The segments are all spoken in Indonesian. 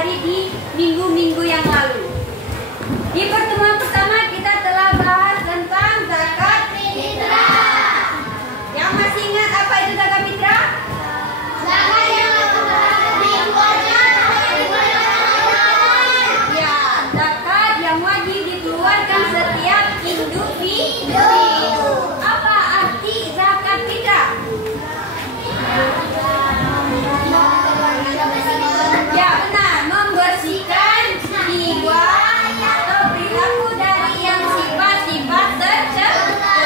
pelajari di minggu-minggu yang lalu. Di pertemuan pertama kita telah bahas tentang zakat fitrah. Yang masih ingat apa itu zakat fitrah? Zakat yang Ya, zakat yang wajib dikeluarkan setiap individu. Apa arti zakat fitrah? Ya benar, membersihkan jiwa atau perilaku dari yang sifat-sifat tercela.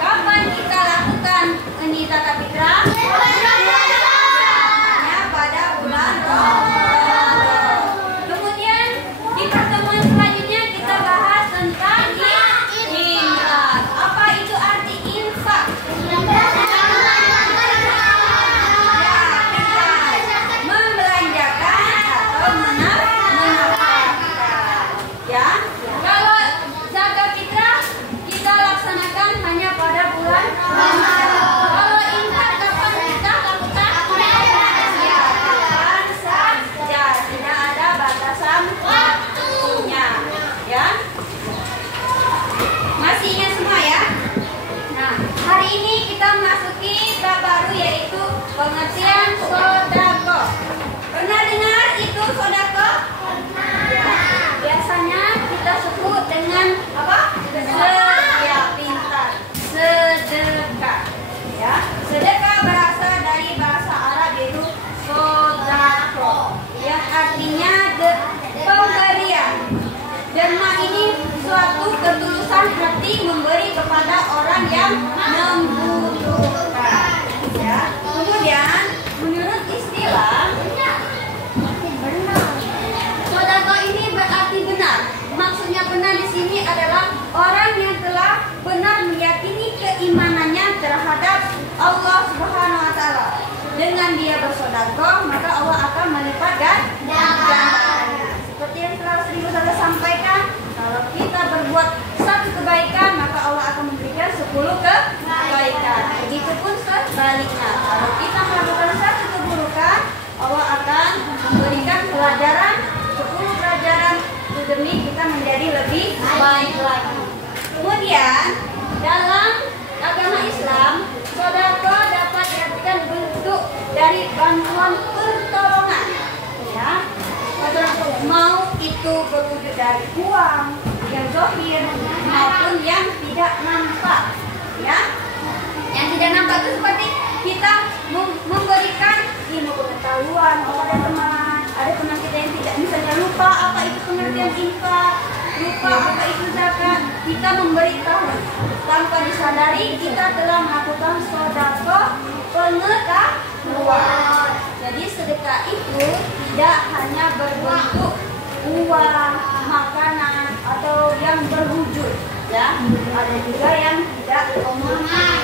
Kapan kita lakukan ini zakat fitrah? Ya, pada bulan Ramadan. Kemudian di pertemuan selanjutnya kita bahas tentang infak. Apa itu arti infak? Membelanjakan atau menafkahkan. Ya, kalau zakat fitrah kita laksanakan hanya pada bulan Ramadan. Kalau infak kapan kita lakukan? Ya, kapan saja, tidak ada batasan waktunya. Ya, masih ingat semua ya? Nah, hari ini kita masuki bab baru yaitu pengertian sodako. Pernah dengar itu sodako? Ya, biasanya kita sebut dengan apa? Ya, pintar. Sedekah. Ya, sedekah berasal dari bahasa Arab yaitu sodako, yang artinya pemberian. Derma ini suatu ketulusan hati memberi kepada orang yang membutuhkan. Ya. Kemudian menurut istilah sodako ini berarti benar. Maksudnya benar di sini adalah orang yang telah benar meyakini keimanannya terhadap Allah Subhanahu wa taala. Dengan dia bersodako, maka Allah akan melipat gandaannya. Seperti yang telah sering saya sampaikan, kalau kita berbuat satu kebaikan, maka Allah akan memberikan 10 kebaikan. Begitupun sebaliknya, kalau kita melakukan satu keburukan, Allah akan memberikan pelajaran 10 pelajaran demi kita menjadi lebih baik lagi. Kemudian dalam agama Islam, sodako dapat diartikan bentuk dari bantuan pertolongan. Ya, mau itu berwujud dari uang yang zahir maupun yang tidak nampak. Ya, yang tidak nampak itu seperti kita memberikan ilmu pengetahuan kepada teman. Ada teman kita yang tidak misalnya lupa apa itu pengertian infak, lupa apa itu zakat, kita memberitahu tanpa disadari kita telah melakukan sodako pengetahuan. Jadi sedekah itu tidak hanya berbentuk uang, makanan atau yang berwujud, ya. Ada juga yang tidak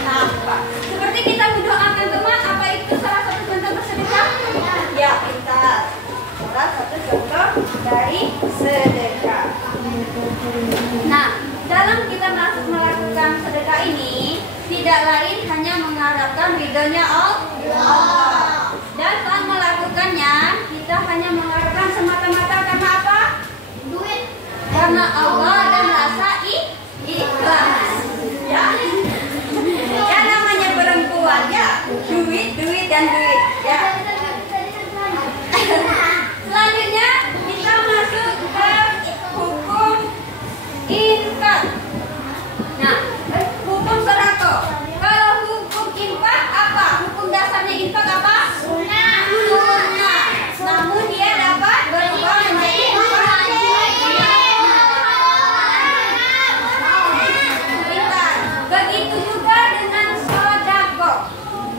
nampak. Seperti kita mendoakan teman, apa itu salah satu contoh bersedekah? Ya, pintar. Salah satu contoh dari sedekah. Nah, dalam kita melakukan sedekah ini tidak lain hanya mengharapkan ridhonya Allah. Dan saat melakukannya kita hanya mengharapkan semata-mata karena apa? Duit. Karena Allah dan rasa ikhlas. Ya. Ya namanya perempuan ya, duit dan duit. Ya. Selanjutnya kita masuk ke hukum infak. Nah, hukum sodako. Kalau hukum infak apa? Hukum dasarnya infak apa? Sunnah. Namun dia dapat berubah menjadi begitu juga dengan sodako.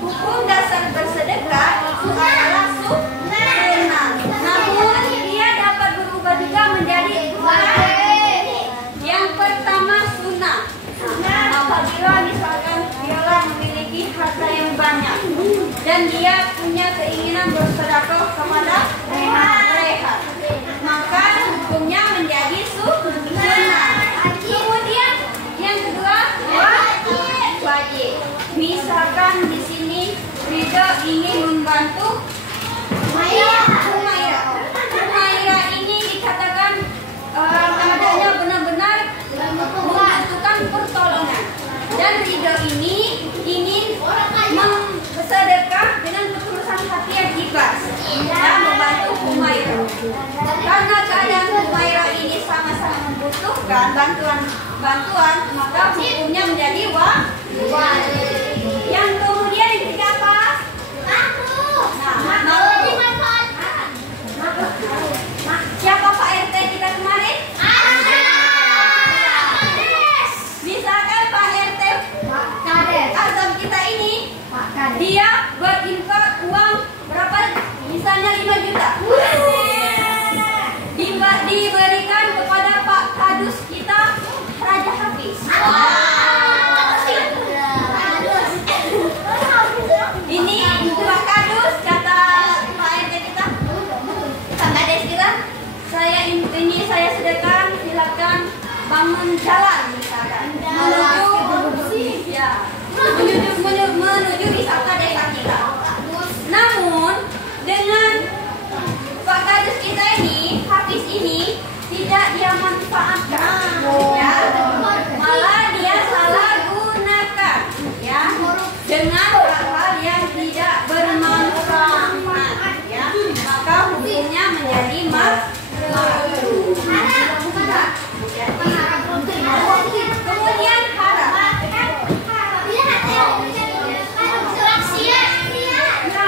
Hukum dasar bersedekah itu adalah sunnah. Namun dia dapat berubah juga menjadi wajib. Yang pertama sunnah. Apabila misalkan dia memiliki harta yang banyak dan dia punya keinginan bersedekah kepada mereka, maka hukumnya menjadi sunnah. Kemudian yang kedua wajib. Misalkan di sini Ridho ingin membantu Humaira. bersedekah dengan ketulusan hati yang ikhlas dan membantu Humairah. Karena keadaan Humairah ini sama-sama membutuhkan bantuan, maka hukumnya menjadi wajib. Yang kemudian yang ketiga apa? Siapa Pak RT kita kemarin? Misalkan Pak RT Azam kita ini, dia berinfak uang berapa? Misalnya 5 juta. Diberikan kepada Pak Kadus kita, Raja Hafiz. Ini Pak Kadus, kata Pak RT kita, Pak Kades kita, saya sedekahkan, silakan bangun jalan misalkan menuju wisata desa kita. Namun dengan Pak Kadus kita ini, Hafiz ini, tidak dia manfaatkan, ya, malah dia salah gunakan, ya, dengan hal-hal yang tidak bermanfaat, ya, maka hukumnya menjadi makruh. Kemudian haram.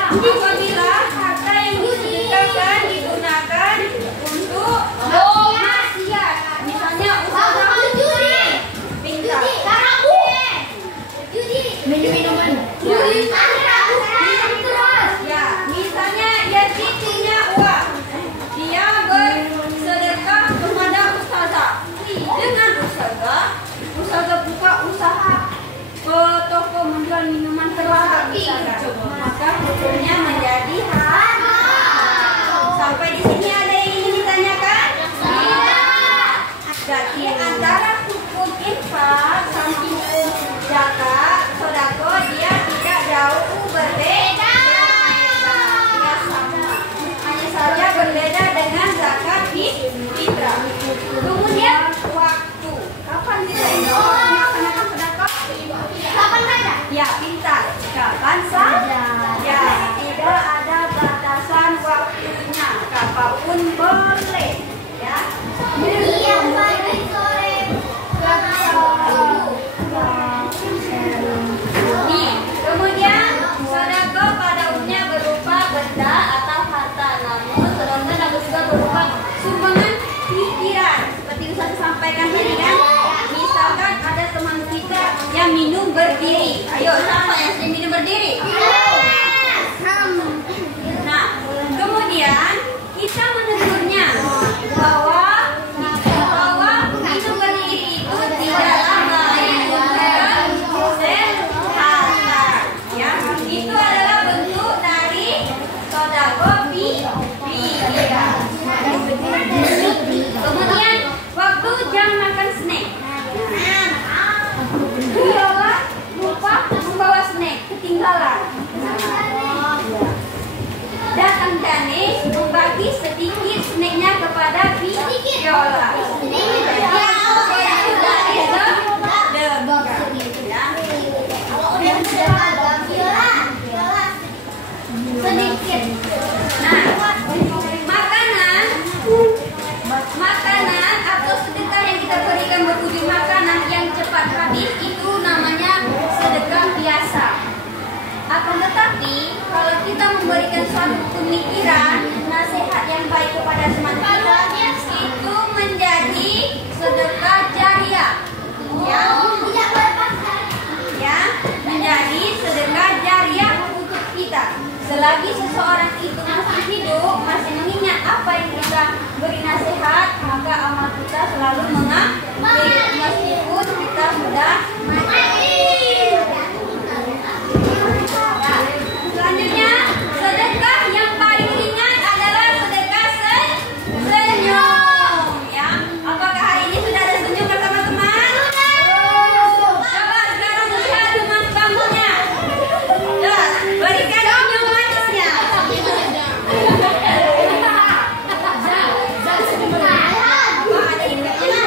Apabila harta yang disedekahkan digunakan untuk maksiat, misalnya usaha pintar, minuman, ya, misalnya dia punya uang, dia bersedekah kepada ustazah. Dengan ustazah buka usaha toko menjual minuman terlarang misalkan, maka hukumnya menjadi haram. Sampai di sini ada yang ingin ditanyakan? Tidak. Jadi antara hukum infak sama hukum zakat, sedekah, dia tidak jauh berbeda. Ya sama. Hanya saja berbeda dengan zakat fitrah. Kemudian waktu. Kapan kita ini melaksanakan sedekah? Kapan saja? Ya, pintar. Kapan saja? Ya, tidak ada batasan waktunya. Kapanpun boleh. Ya. Iya, pagi, sore, Kemudian sedekah pada umumnya berupa benda atau harta, namun sedekah dapat juga berupa sumbangan pikiran. Seperti yang saya sampaikan tadi kan, misalkan ada teman kita yang minum berdiri. Ayo, siapa yang sering minum berdiri? Nah, kemudian kita menegurnya bahwa minum berdiri itu tidaklah menimbulkan kesehatan. Ya, itu adalah bentuk dari sedekah pikiran. Kemudian waktu jam makan snack. Viola lupa membawa snack, ketinggalan. Datang Danis membagi sedikit snacknya kepada Viola. Sedikit. Nah, makanan atau sedekah yang kita berikan berwujud makanan yang cepat habis itu namanya sedekah biasa. Akan tetapi kalau kita memberikan suatu pemikiran, nasihat yang baik kepada teman kita, itu menjadi sedekah jariah. Ya, menjadi sedekah jariah untuk kita. Selagi seseorang itu masih hidup, masih mengingat apa yang kita beri nasihat, maka amal kita selalu mengalir meskipun kita sudah mati. Nah, selanjutnya sedekah yang paling ringan adalah sedekah senyum. Ya, apakah hari ini sudah ada senyum teman-teman? Coba sekarang lihat teman kamunya. Coba berikan senyum manisnya. Apa ada indiknya?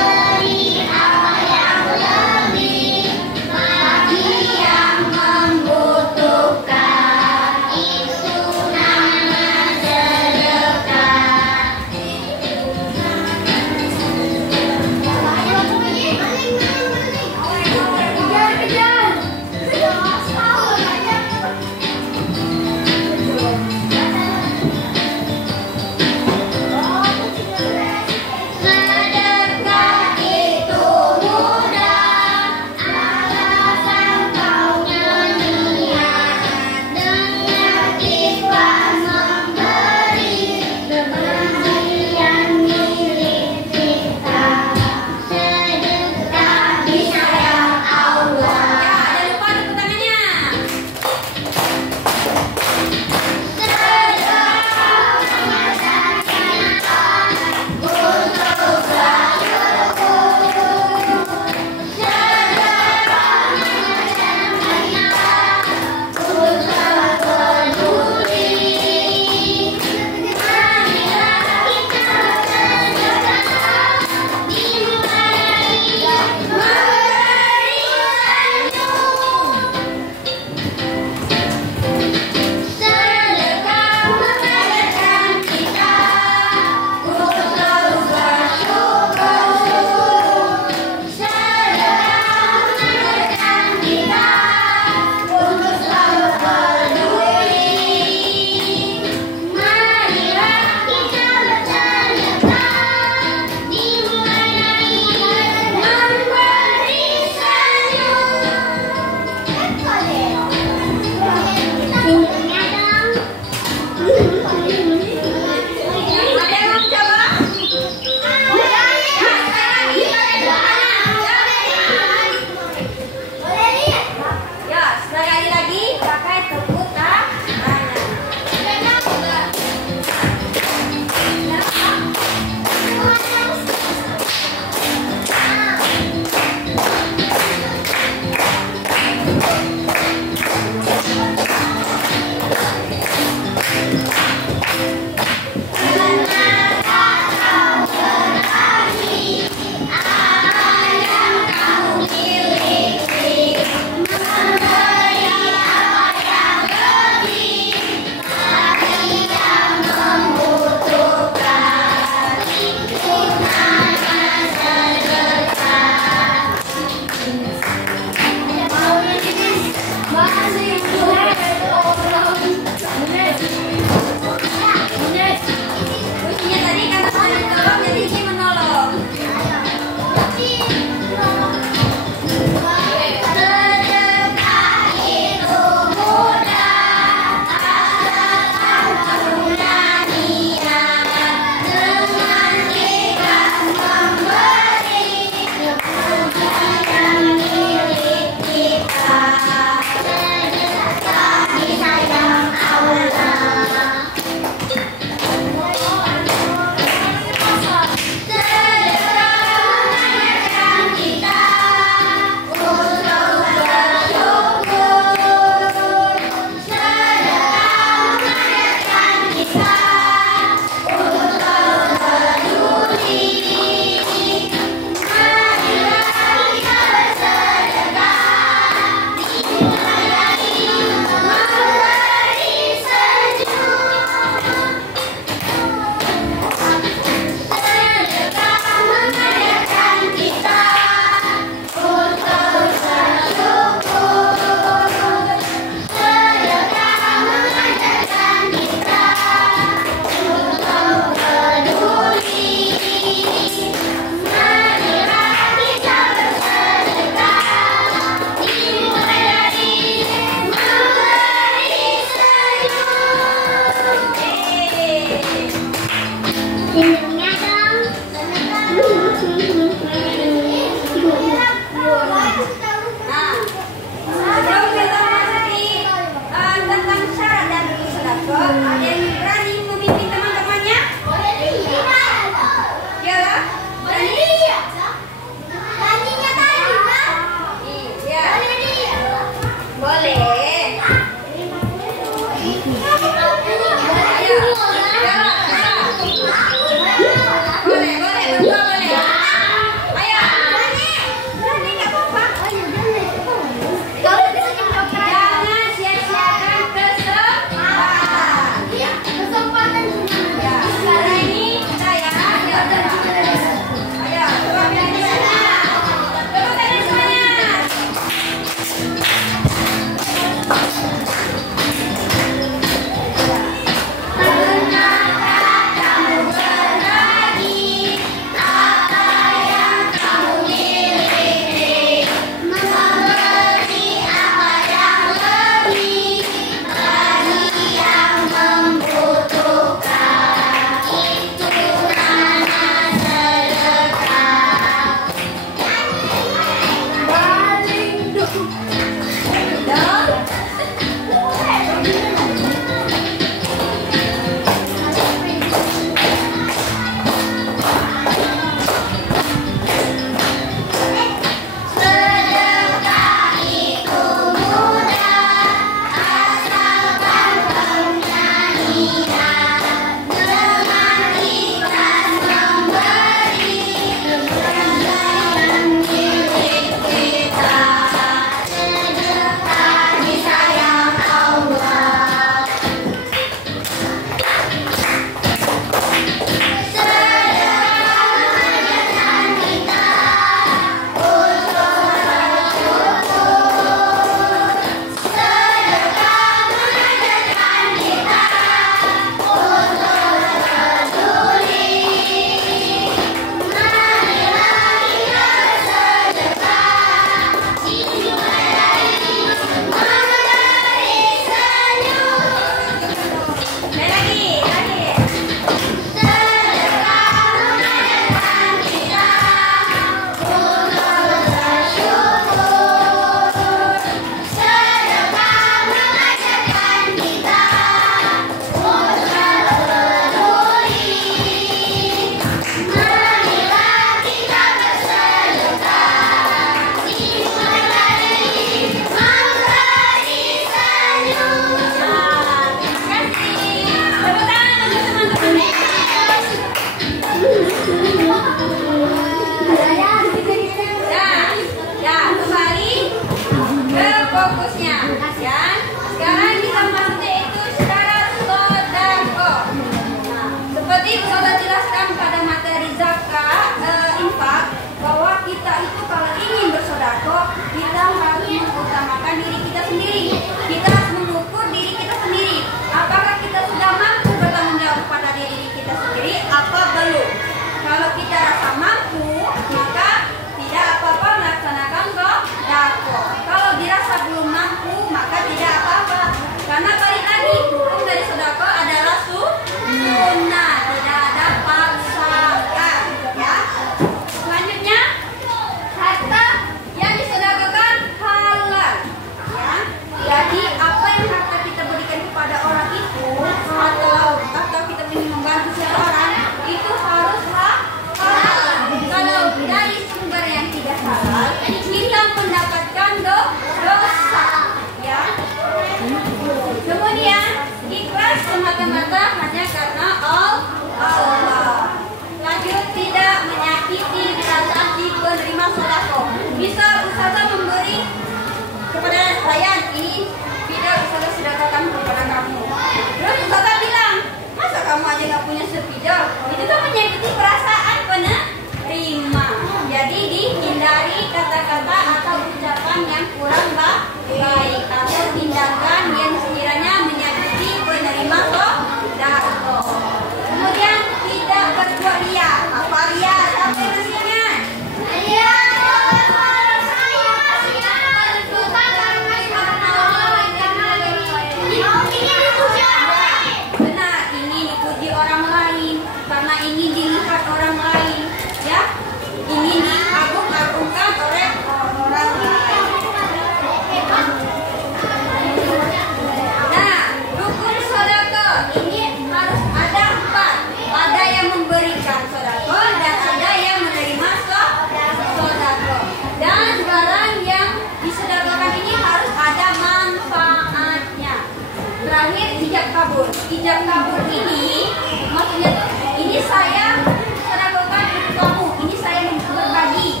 Ijab kabul ini maksudnya tuh ini saya sedekahkan untuk kamu, ini saya berbagi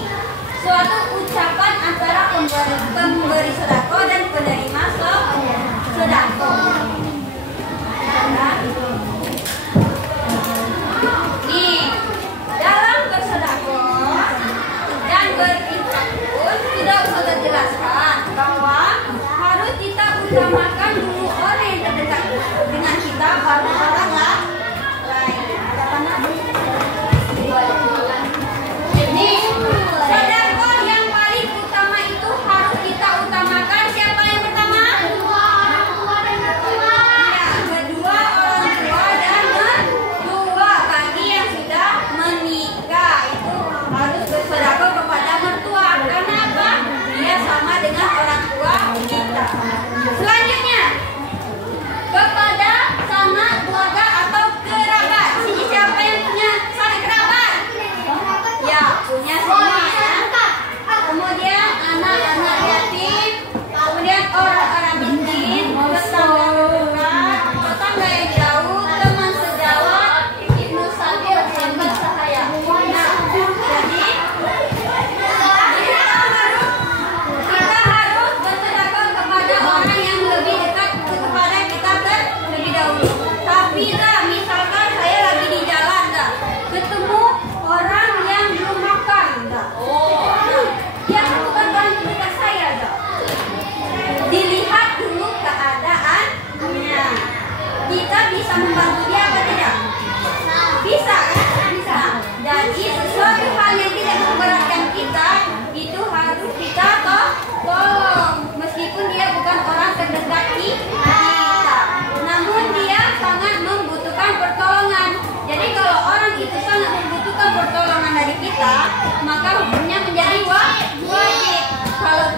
suatu ucapan antara pemberi sedekah dan penerima sedekah. Nih, dalam bersedekah dan berinfak pun sudah Ustaz jelaskan bahwa harus kita utamakan dulu orang yang terdekat dengan kita, baru orang lain. Ada apa nak? Nih, sedekah yang paling utama itu harus kita utamakan. Siapa yang pertama? Kedua orang tua dan mertua. Bagi yang sudah menikah itu harus bersedekah kepada mertua. Karena apa? Dia sama dengan orang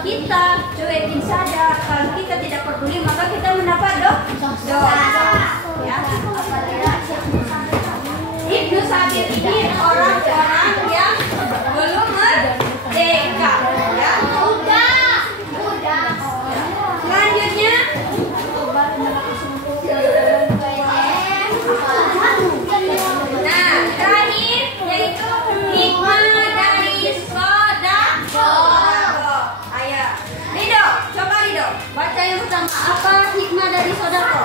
kita cuekin saja, kalau kita tidak peduli, maka kita mendapat dosa. Ya. Ibnu Sabir ini orang-orang yang belum merdeka. Ya. Selanjutnya, nah terakhir yaitu hikmah dari sodako. Ayo, Rido, coba Rido, baca yang pertama. Apa hikmah dari sodako?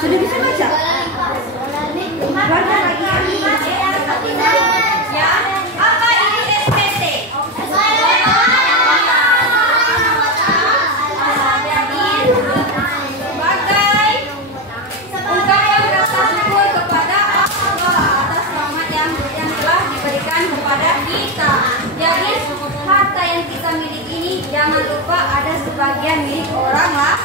Sudah bisa baca? Baca lagi ya. Apa ini SPT? Sebagai ungkapan rasa syukur kepada Allah atas rahmat yang telah diberikan kepada kita. Jadi harta yang kita miliki ini jangan lupa ada sebagian milik orang lah.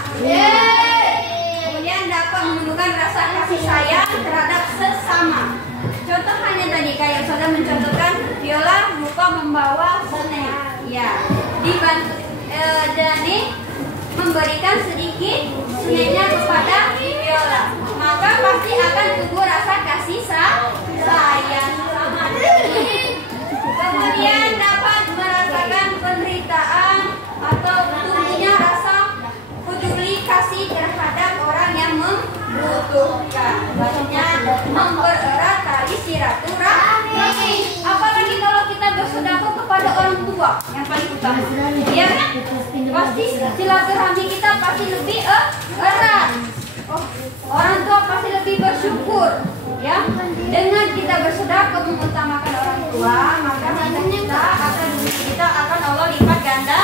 Dapat menunjukkan rasa kasih sayang terhadap sesama. Contoh hanya tadi kayak sudah mencontohkan Viola lupa membawa snack. Ya, dibantu Dani memberikan sedikit snacknya kepada Viola, maka pasti akan tumbuh rasa kasih sayang sama Dani. Kemudian dapat merasakan penderitaan atau tumbuhnya rasa peduli kasih terhadap orang yang membutuhkan. Maksudnya mempererat tali silaturahmi. Apalagi kalau kita bersedekah kepada orang tua yang paling utama, ya kan? Pasti silaturahmi kita pasti lebih erat. Orang tua pasti lebih bersyukur, ya. Dengan kita bersedekah mengutamakan orang tua, maka kita akan Allah lipat ganda.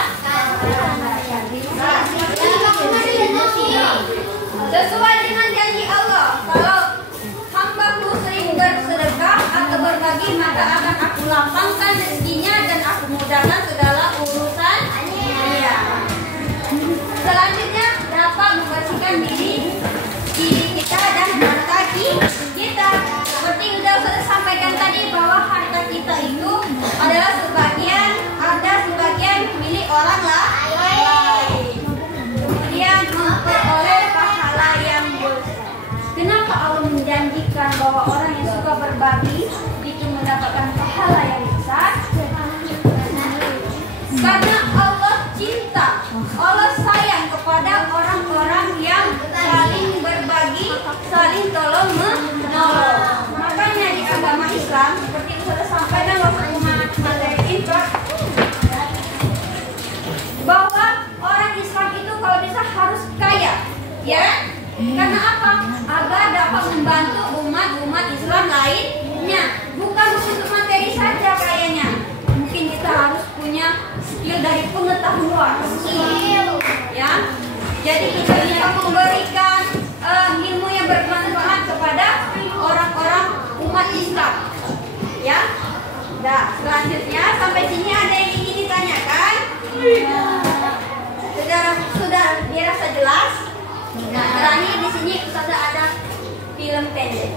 Sesuai dengan janji Allah, kalau hamba-Ku sering bersedekah atau berbagi, maka akan Aku lapangkan rezekinya dan Aku mudahkan segala urusan. Iya. Selanjutnya dapat membersihkan diri kita dan harta kita. Seperti sudah saya sampaikan tadi bahwa harta kita itu adalah sebagian milik orang lain. Kemudian memperoleh pahala yang besar. Kenapa Allah menjanjikan bahwa orang yang suka berbagi itu mendapatkan pahala yang besar? Karena Allah cinta, Allah sayang kepada orang-orang yang saling berbagi, saling tolong menolong. Makanya di agama Islam, seperti yang sudah sampaikan waktu materi infak, bahwa orang Islam itu kalau bisa harus kaya, ya? Karena apa? Agar dapat membantu umat Islam lainnya. Bukan untuk materi saja kayaknya. Mungkin kita harus punya skill dari pengetahuan, ya. Jadi kita bisa memberikan ilmu yang bermanfaat kepada orang-orang umat Islam, ya. Nah, selanjutnya sampai sini ada yang ingin ditanyakan? Sudah dirasa jelas? Nah, terakhir di sini sudah ada film pendek.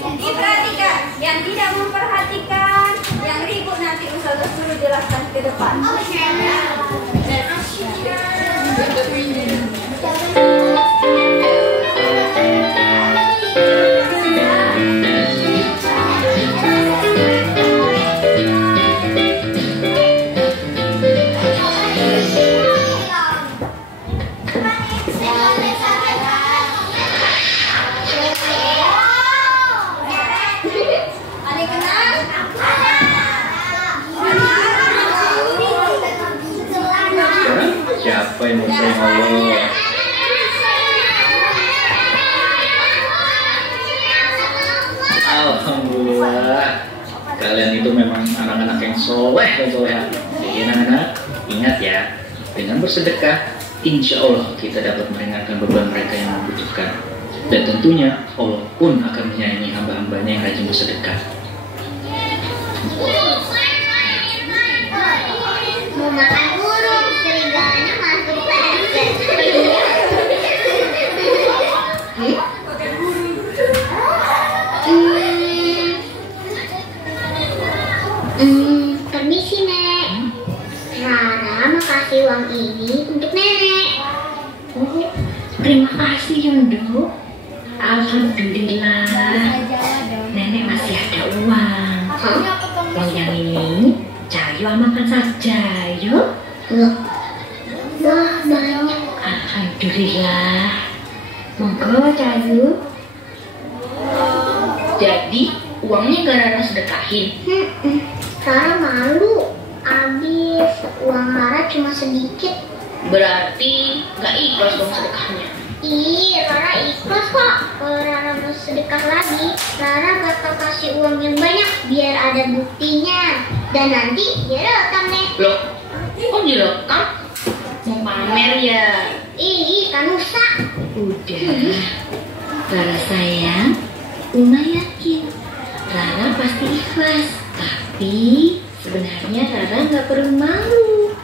Jangan diperhatikan. Yang tidak memperhatikan, yang ribut nanti Ustazah suruh jelaskan ke depan. Siapa yang mau sayang Allah? Alhamdulillah. itu memang anak-anak yang soleh dan soleha. Jadi anak-anak ingat ya, dengan bersedekah, insya Allah kita dapat meringankan beban mereka yang membutuhkan. Dan tentunya Allah pun akan menyayangi hamba-hambanya yang rajin bersedekah. Mau makan burung, serigalanya masuk permisi, Nek. Rara mau kasih uang ini untuk Nenek. Oh, terima kasih Yondo. Alhamdulillah, Nenek masih ada uang. Uang yang ini Cahayu amalkan saja, yuk. Wah, banyak. Alhamdulillah. Monggo Cahayu. Jadi uangnya gak Rara sedekahin? Rara malu. Habis uang Rara cuma sedikit. Berarti gak ikhlas dong sedekahnya. Ih, Rara ikhlas kok. Kalau Rara mau sedekah lagi, Rara bakal kasih uang yang banyak biar ada buktinya. Dan nanti direkam, Nek. Loh, kok direkam? Mau pamer ya? Ih, kan rusak. Udah, Rara sayang, Uma yakin Rara pasti ikhlas. Tapi sebenarnya Rara nggak perlu malu.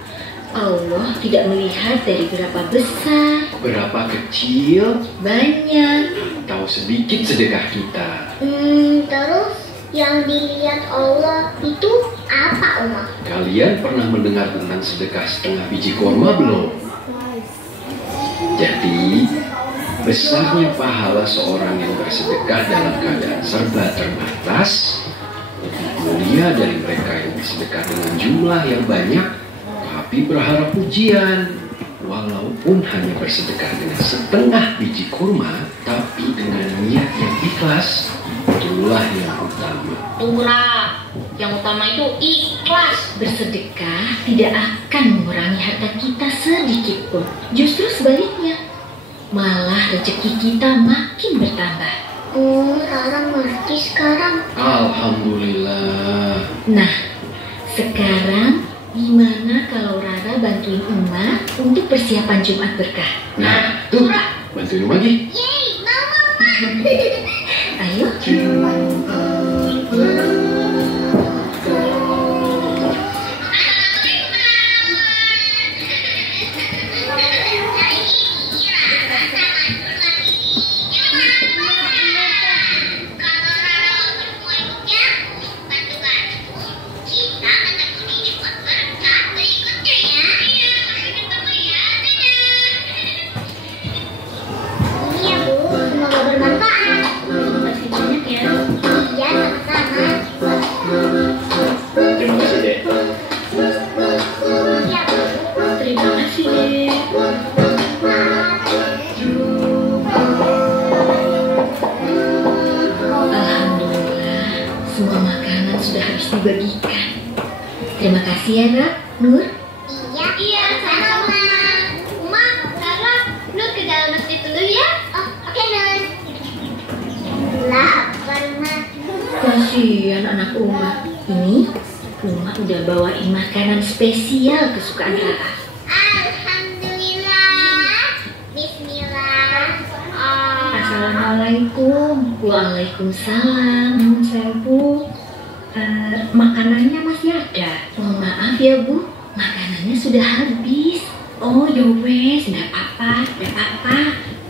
Allah tidak melihat dari berapa besar, Berapa kecil, banyak. tahu sedikit sedekah kita. Terus yang dilihat Allah itu apa, Oma? Kalian pernah mendengar tentang sedekah setengah biji kurma belum? Jadi, besarnya pahala seorang yang bersedekah dalam keadaan serba terbatas lebih mulia dari mereka yang bersedekah dengan jumlah yang banyak tapi berharap pujian. Walaupun hanya bersedekah dengan setengah biji kurma tapi dengan niat yang ikhlas, itulah yang utama. Tura, yang utama itu ikhlas. Bersedekah tidak akan mengurangi harta kita sedikit pun. Justru sebaliknya, malah rezeki kita makin bertambah. Rara ngerti sekarang. Alhamdulillah. Nah, sekarang gimana kalau Rara bantuin Uma untuk persiapan Jumat Berkah? Nah, tuh, bantuin Uma lagi. Yeay, Mama. Ayo. Iya, Bu. Semoga bermanfaat. Terima kasih banyak ya. Iya, sama-sama. Terima kasih deh. Iya, Bu. Terima kasih deh. Alhamdulillah, semua makanan sudah habis dibagikan. Terima kasih ya, Ra, Nur. Iya, sama-sama. Uma, Rara, Nur ke dalam masjid dulu ya. Oh, oke, Nur. Lapar, Ma. Kasihan anak Uma. Ini Uma udah bawain makanan spesial kesukaan Rara. Alhamdulillah. Bismillah. Assalamualaikum. Waalaikumsalam. Bu, makanannya masih ada. Mohon maaf ya Bu, makanannya sudah habis. Oh ya wes, nggak apa-apa, nggak apa-apa.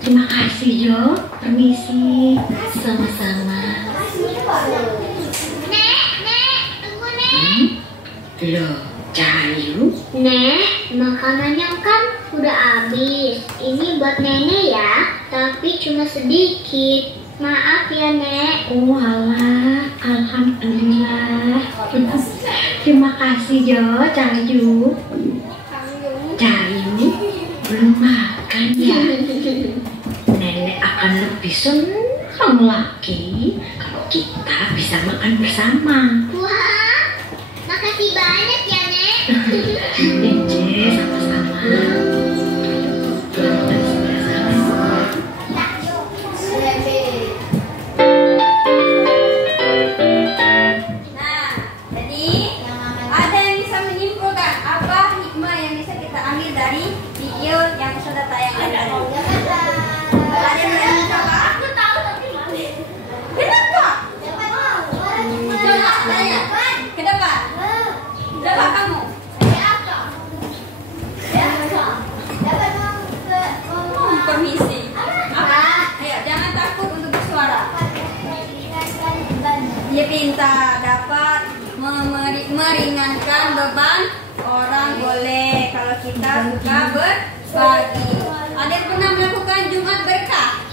Terima kasih yo. Permisi. Sama-sama. Nek, tunggu, Nek. Loh, Cahayu? Nek, makanannya kan udah habis. Ini buat Nenek ya, tapi cuma sedikit. Maaf ya, Nek. Oh alah, alhamdulillah. Terima kasih yo, Cahayu. Cahayu, belum makan ya? Nenek akan lebih senang lagi kalau kita bisa makan bersama. Wah, makasih banyak ya, Nek. Ece, sama-sama. Nah, Coba kamu. Permisi. Apa? Ayo, jangan takut untuk bersuara. Dia pintar dapat meringankan beban orang, boleh kalau kita suka berbagi. Ada yang pernah melakukan Jumat berkah?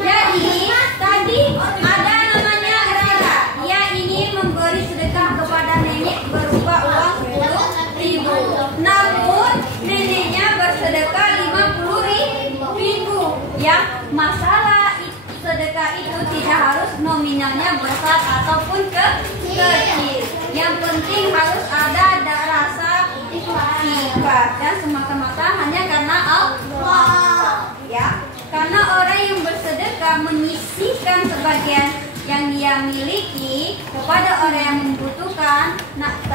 Jadi tadi ada namanya Rara. Dia ingin memberi sedekah kepada nenek berupa uang 10.000. Namun neneknya bersedekah 50.000. Yang masalah sedekah itu tidak harus nominalnya besar ataupun kecil. Yang penting harus ada rasa ikhlas dan semata-mata hanya karena Allah. Ya, karena orang yang bersedekah menyisihkan sebagian yang dia miliki kepada orang yang membutuhkan.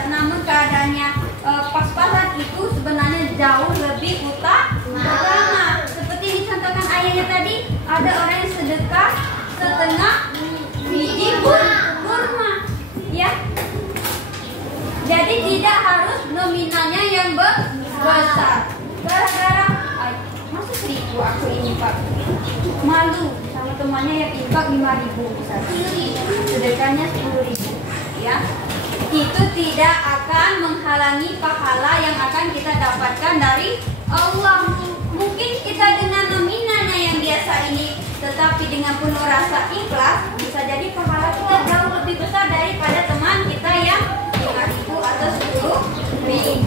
Namun keadaannya pas-pasan itu sebenarnya jauh lebih utama. Seperti dicontohkan ayahnya tadi, ada orang yang sedekah setengah biji kurma, ya. Jadi tidak harus nominalnya yang besar. Gara-gara masa 1.000 aku infak, malu sama temannya yang infak 5.000 misalnya, sedekahnya 10.000, ya. Itu tidak akan menghalangi pahala yang akan kita dapatkan dari Allah. Mungkin kita dengan nominalnya yang biasa ini, tetapi dengan penuh rasa ikhlas, bisa jadi pahala kita jauh lebih besar daripada teman kita yang 5.000 atau 10.000.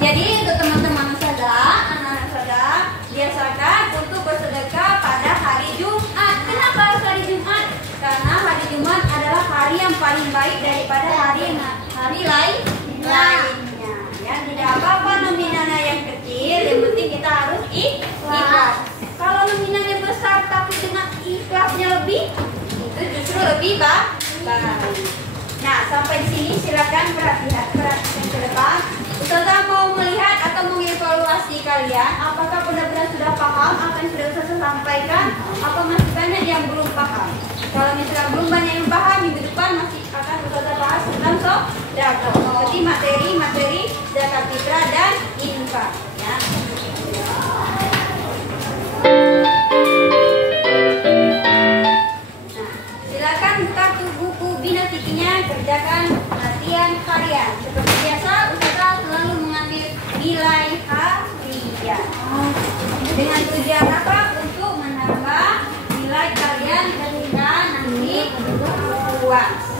Jadi untuk teman-teman saudara, anak-anak saudara, biasakan untuk bersedekah pada hari Jumat. Kenapa harus hari Jumat? Karena hari Jumat adalah hari yang paling baik daripada hari lainnya. Ya, tidak apa-apa nominalnya yang kecil, yang penting kita harus ikhlas. Kalau nominalnya besar tapi dengan ikhlasnya lebih, itu justru lebih baik. Nah, sampai di sini silakan perhatikan ke depan. Ustazah mau melihat atau mengevaluasi kalian, apakah benar-benar sudah paham apa yang sudah Ustazah sampaikan, atau masih banyak yang belum paham? Kalau misalnya belum banyak yang paham, minggu depan masih akan Ustazah bahas tentang sedekah, seperti materi zakat fitrah dan infak, ya. Silakan buka buku Bina Fikinya, kerjakan latihan harian. Seperti biasa, Ustazah selalu mengambil nilai harian. Dengan tujuan apa? Untuk menambah nilai kalian ketika nanti UAS.